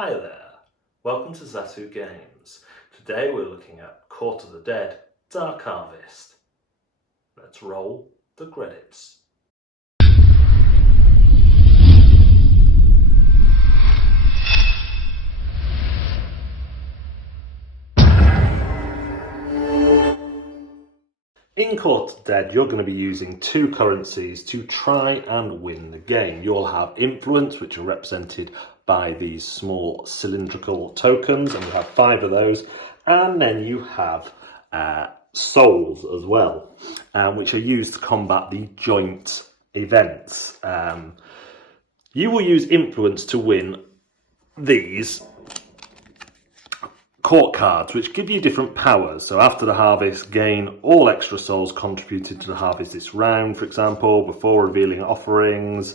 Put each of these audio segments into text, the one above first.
Hi there, welcome to Zatu Games. Today we're looking at Court of the Dead, Dark Harvest. Let's roll the credits. In Court of the Dead, you're going to be using two currencies to try and win the game. You'll have influence, which are represented by these small cylindrical tokens, and you have 5 of those, and then you have souls as well, which are used to combat the joint events. You will use influence to win these court cards, which give you different powers. So after the harvest, gain all extra souls contributed to the harvest this round, for example, before revealing offerings,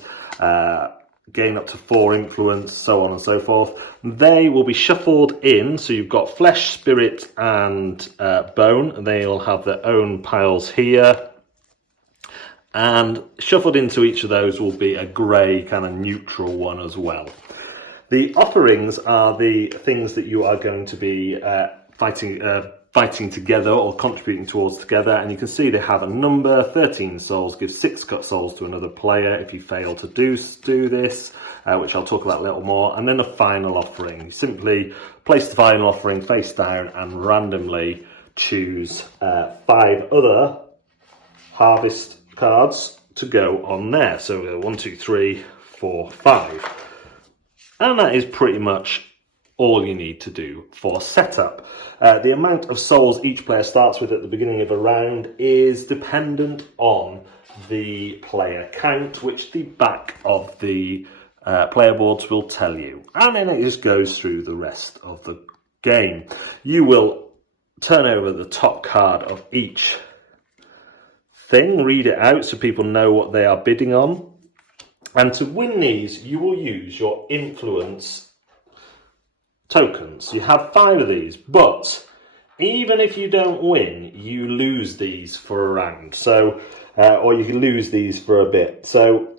gain up to 4 influence, so on and so forth. They will be shuffled in, so you've got flesh, spirit and bone. They'll have their own piles here, and shuffled into each of those will be a grey kind of neutral one as well. The offerings are the things that you are going to be fighting together or contributing towards together, and you can see they have a number. 13 souls gives 6 cut souls to another player if you fail to do this, which I'll talk about a little more. And then the final offering. You simply place the final offering face down and randomly choose 5 other harvest cards to go on there. So 1, 2, 3, 4, 5. And that is pretty much all you need to do for setup. The amount of souls each player starts with at the beginning of a round is dependent on the player count, which the back of the player boards will tell you. And then it just goes through the rest of the game. You will turn over the top card of each thing, read it out so people know what they are bidding on. And to win these, you will use your influence tokens. You have 5 of these, but even if you don't win, you lose these for a round. So, or you can lose these for a bit. So,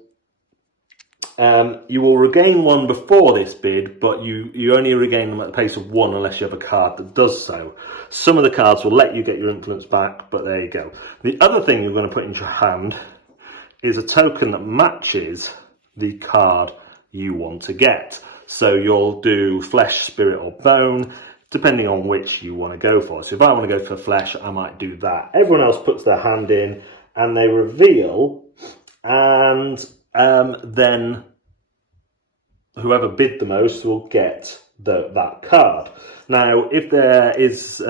you will regain 1 before this bid, but you only regain them at the pace of 1 unless you have a card that does so. Some of the cards will let you get your influence back, but there you go. The other thing you're going to put into your hand is a token that matches the card you want to get. So you'll do flesh, spirit or bone, depending on which you want to go for. So if I want to go for flesh, I might do that. Everyone else puts their hand in and they reveal, and then whoever bid the most will get that card. Now, if there is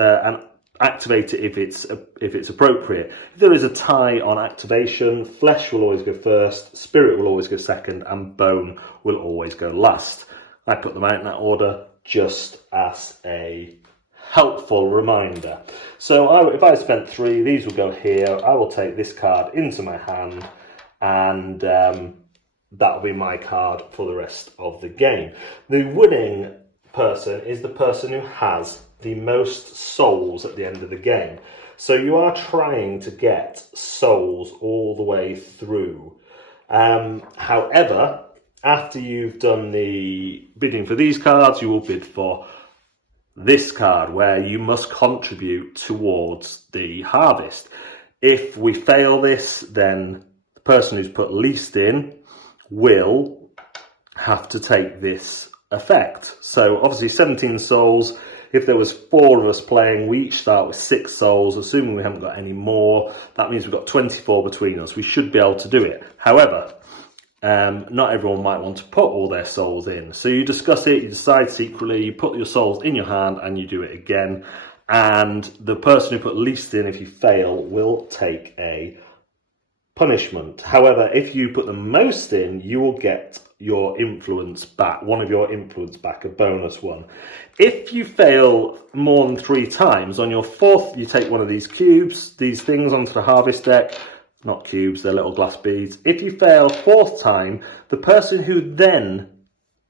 activate it if it's appropriate. If there is a tie on activation, flesh will always go first, spirit will always go second, and bone will always go last. I put them out in that order just as a helpful reminder. So if I spent 3, these will go here. I will take this card into my hand, and that'll be my card for the rest of the game. The winning person is the person who has the most souls at the end of the game. So you are trying to get souls all the way through. However, after you've done the bidding for these cards, you will bid for this card where you must contribute towards the harvest. If we fail this, then the person who's put least in will have to take this effect. So obviously 17 souls. If there was 4 of us playing, we each start with 6 souls. Assuming we haven't got any more, that means we've got 24 between us. We should be able to do it. However, not everyone might want to put all their souls in. So you discuss it, you decide secretly, you put your souls in your hand and you do it again. And the person who put least in, if you fail, will take a punishment. However, if you put the most in, you will get your influence back, one of your influence back, a bonus one. If you fail more than 3 times, on your 4th, you take one of these cubes, these things onto the harvest deck. Not cubes, they're little glass beads. If you fail 4th time, the person who then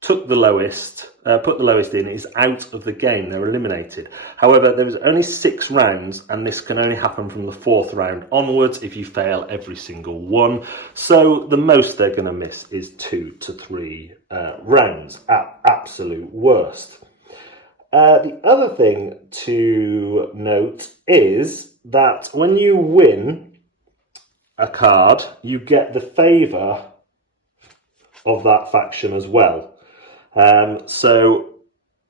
took the lowest, put the lowest in, is out of the game. They're eliminated. However, there is only 6 rounds, and this can only happen from the 4th round onwards if you fail every single one. So the most they're going to miss is 2 to 3 rounds at absolute worst. The other thing to note is that when you win a card, you get the favour of that faction as well. So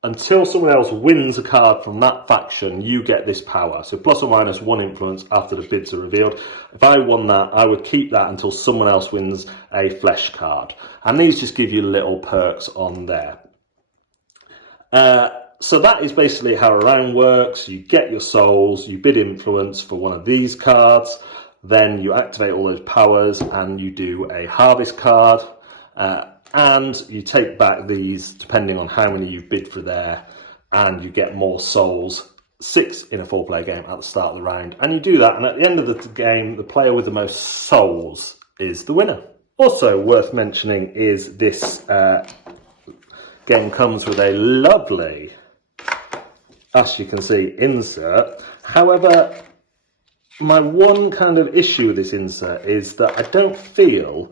until someone else wins a card from that faction, you get this power. So plus or minus 1 influence after the bids are revealed. If I won that, I would keep that until someone else wins a flesh card. And these just give you little perks on there. So that is basically how a round works. You get your souls, you bid influence for one of these cards, then you activate all those powers and you do a harvest card. And you take back these depending on how many you've bid for there, and you get more souls, 6 in a 4-player game at the start of the round. And you do that, and at the end of the game, the player with the most souls is the winner. Also worth mentioning is this game comes with a lovely, as you can see, insert. However, my one kind of issue with this insert is that I don't feel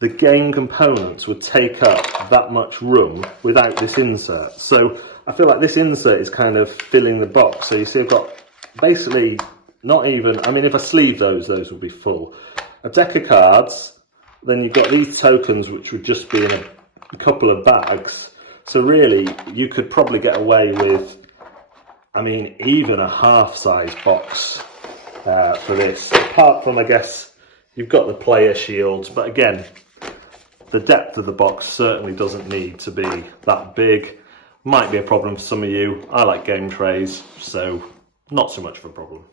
the game components would take up that much room without this insert. So I feel like this insert is kind of filling the box. So you see I've got basically not even, I mean if I sleeve those would be full. A deck of cards, then you've got these tokens which would just be in a couple of bags. So really you could probably get away with, I mean even a half-size box for this. Apart from, I guess, you've got the player shields, but again, the depth of the box certainly doesn't need to be that big. Might be a problem for some of you. I like game trays, so not so much of a problem.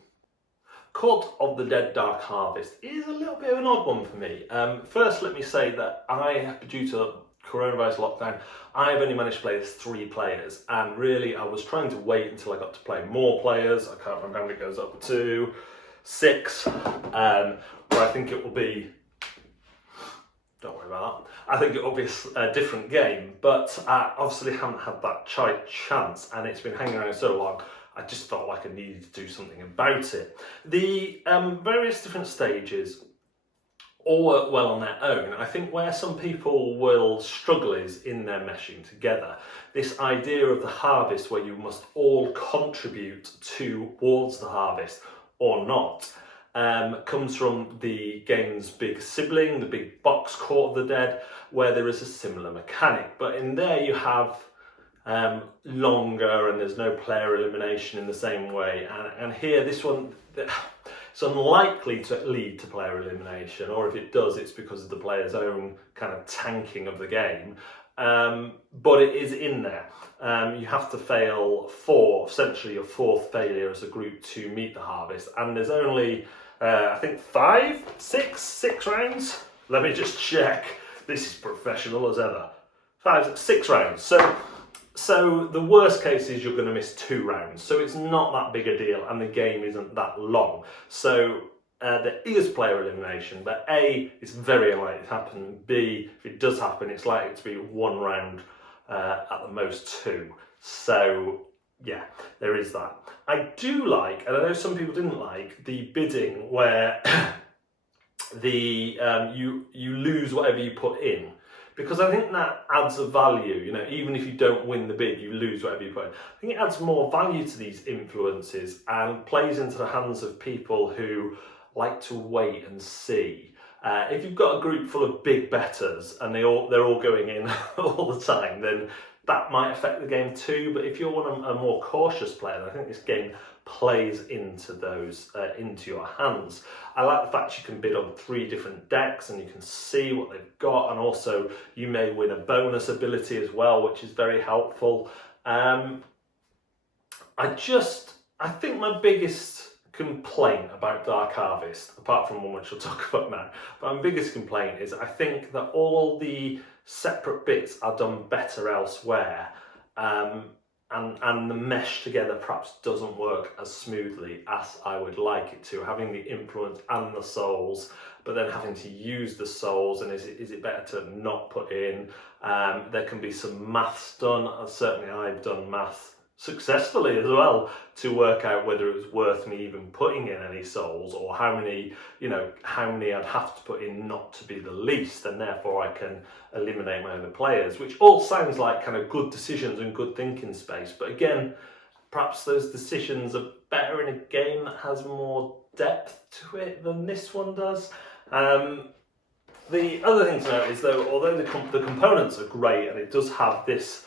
Cult of the Dead Dark Harvest is a little bit of an odd one for me. First, let me say that due to coronavirus lockdown, I've only managed to play this 3 players, and really I was trying to wait until I got to play more players. I can't remember how many it goes up to, 6, where I think it will be, don't worry about that. I think it will be a different game, but I obviously haven't had that chance, and it's been hanging around so long, I just felt like I needed to do something about it. The various different stages all work well on their own. I think where some people will struggle is in their meshing together. This idea of the harvest where you must all contribute towards the harvest or not. Comes from the game's big sibling, the big box Court of the Dead, where there is a similar mechanic. But in there you have longer and there's no player elimination in the same way. And here, this one, it's unlikely to lead to player elimination, or if it does, it's because of the player's own kind of tanking of the game. But it is in there. You have to fail 4, essentially your 4th failure as a group to meet the harvest. And there's only, I think 6 rounds. Let me just check. This is professional as ever. 6 rounds. So the worst case is you're going to miss 2 rounds. So it's not that big a deal, and the game isn't that long. So there is player elimination, but A, it's very unlikely to happen. B, if it does happen, it's likely to be 1 round, at the most 2. So yeah, there is that. I do like, and I know some people didn't like, the bidding where you lose whatever you put in. Because I think that adds a value, you know, even if you don't win the bid, you lose whatever you put in. I think it adds more value to these influences and plays into the hands of people who like to wait and see. If you've got a group full of big bettors and they're all going in all the time, then that might affect the game too. But if you're a more cautious player, I think this game plays into those into your hands. I like the fact you can bid on 3 different decks and you can see what they've got, and also you may win a bonus ability as well, which is very helpful. I think my biggest complaint about Dark Harvest, apart from one which we'll talk about now, but my biggest complaint is I think that all the separate bits are done better elsewhere. And the mesh together perhaps doesn't work as smoothly as I would like it to, having the influence and the souls, but then having to use the souls, and is it better to not put in? There can be some maths done, certainly I've done math successfully as well, to work out whether it was worth me even putting in any souls, or how many I'd have to put in not to be the least, and therefore I can eliminate my other players, which all sounds like kind of good decisions and good thinking space. But again, perhaps those decisions are better in a game that has more depth to it than this one does. The other thing to note is, though, although the components are great, and it does have this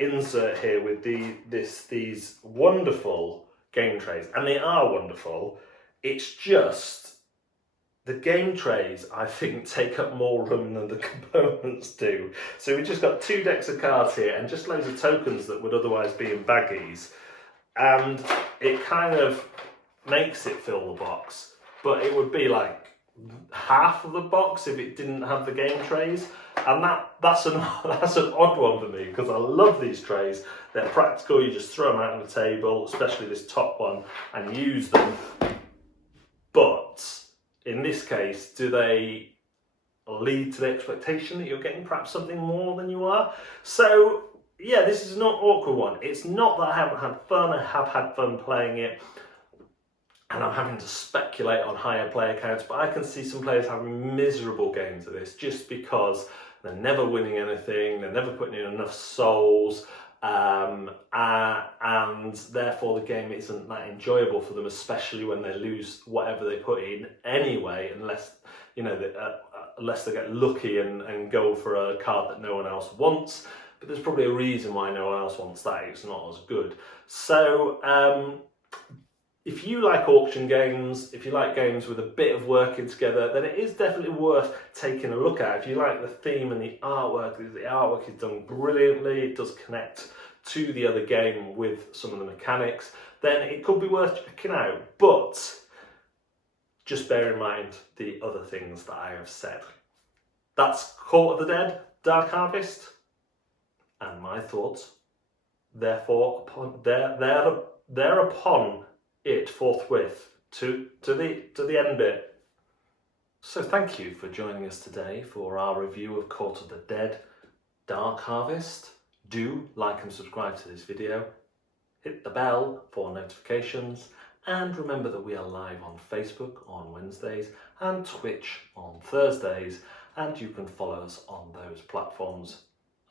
insert here with these wonderful game trays, and they are wonderful, it's just the game trays, I think, take up more room than the components do. So we've just got 2 decks of cards here and just loads of tokens that would otherwise be in baggies, and it kind of makes it fill the box, but it would be like half of the box if it didn't have the game trays, and that's an odd one for me, because I love these trays. They're practical, you just throw them out on the table, especially this top one, and use them. But in this case, do they lead to the expectation that you're getting perhaps something more than you are? So yeah, this is an awkward one. It's not that I haven't had fun, I have had fun playing it, and I'm having to speculate on higher player counts, but I can see some players having miserable games of this just because they're never winning anything, they're never putting in enough souls, and therefore the game isn't that enjoyable for them, especially when they lose whatever they put in anyway, unless they get lucky and go for a card that no one else wants. But there's probably a reason why no one else wants that. It's not as good. So if you like auction games, if you like games with a bit of working together, then it is definitely worth taking a look at. If you like the theme and the artwork is done brilliantly, it does connect to the other game with some of the mechanics, then it could be worth checking out. But just bear in mind the other things that I have said. That's Court of the Dead, Dark Harvest, and my thoughts, therefore, thereupon it forthwith to the end bit. So thank you for joining us today for our review of Court of the Dead, Dark Harvest. Do like and subscribe to this video, hit the bell for notifications, and remember that we are live on Facebook on Wednesdays and Twitch on Thursdays, and you can follow us on those platforms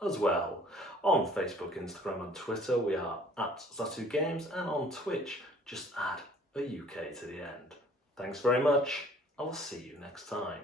as well. On Facebook, Instagram and Twitter we are at Zatu Games, and on Twitch just add a UK to the end. Thanks very much. I'll see you next time.